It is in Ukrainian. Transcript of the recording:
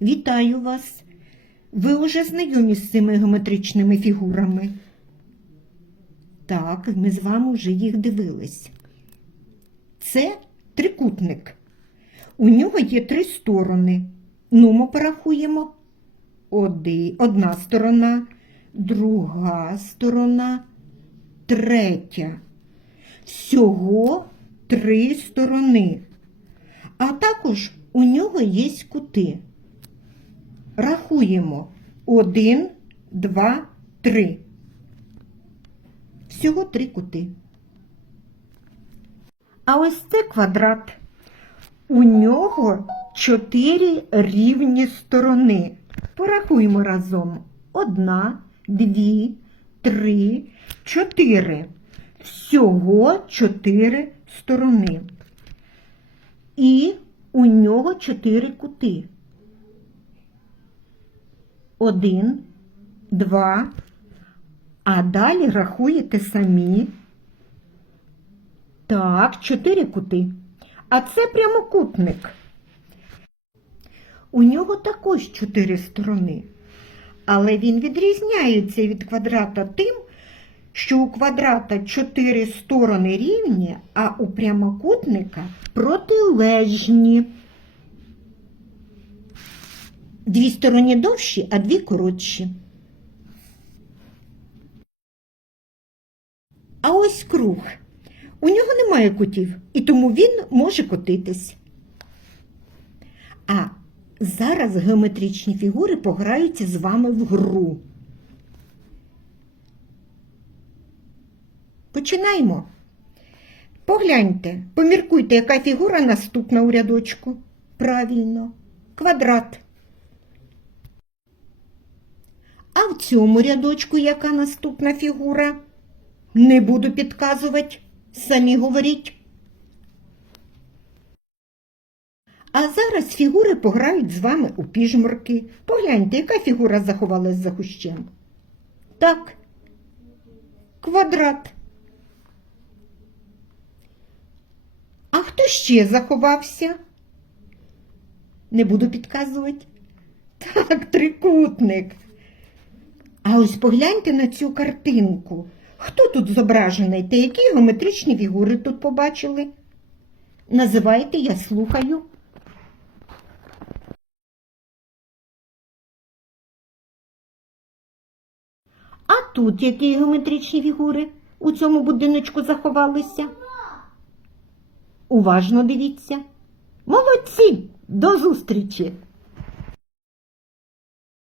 Вітаю вас. Ви уже знайомі з цими геометричними фігурами? Так, ми з вами вже їх дивились. Це трикутник. У нього є три сторони. Ну, ми порахуємо. Оди, одна сторона, друга сторона, третя. Всього три сторони. А також у нього є кути. Рахуємо. Один, два, три. Всього три кути. А ось це квадрат. У нього чотири рівні сторони. Порахуємо разом. Одна, дві, три, чотири. Всього чотири сторони. І у нього чотири кути. Один, два. А далі рахуєте самі. Так, чотири кути. А це прямокутник. У нього також чотири сторони. Але він відрізняється від квадрата тим, що у квадрата чотири сторони рівні, а у прямокутника протилежні. Дві сторони довші, а дві коротші. А ось круг. У нього немає кутів, і тому він може котитись. А зараз геометричні фігури пограються з вами в гру. Починаємо. Погляньте, поміркуйте, яка фігура наступна у рядочку. Правильно, квадрат. А в цьому рядочку яка наступна фігура? Не буду підказувати, самі говоріть. А зараз фігури пограють з вами у піжмурки. Погляньте, яка фігура заховалась за кущем. Так, квадрат. А хто ще заховався? Не буду підказувати. Так, трикутник. А ось погляньте на цю картинку. Хто тут зображений та які геометричні фігури тут побачили? Називайте, я слухаю. А тут які геометричні фігури у цьому будиночку заховалися? Уважно дивіться. Молодці! До зустрічі!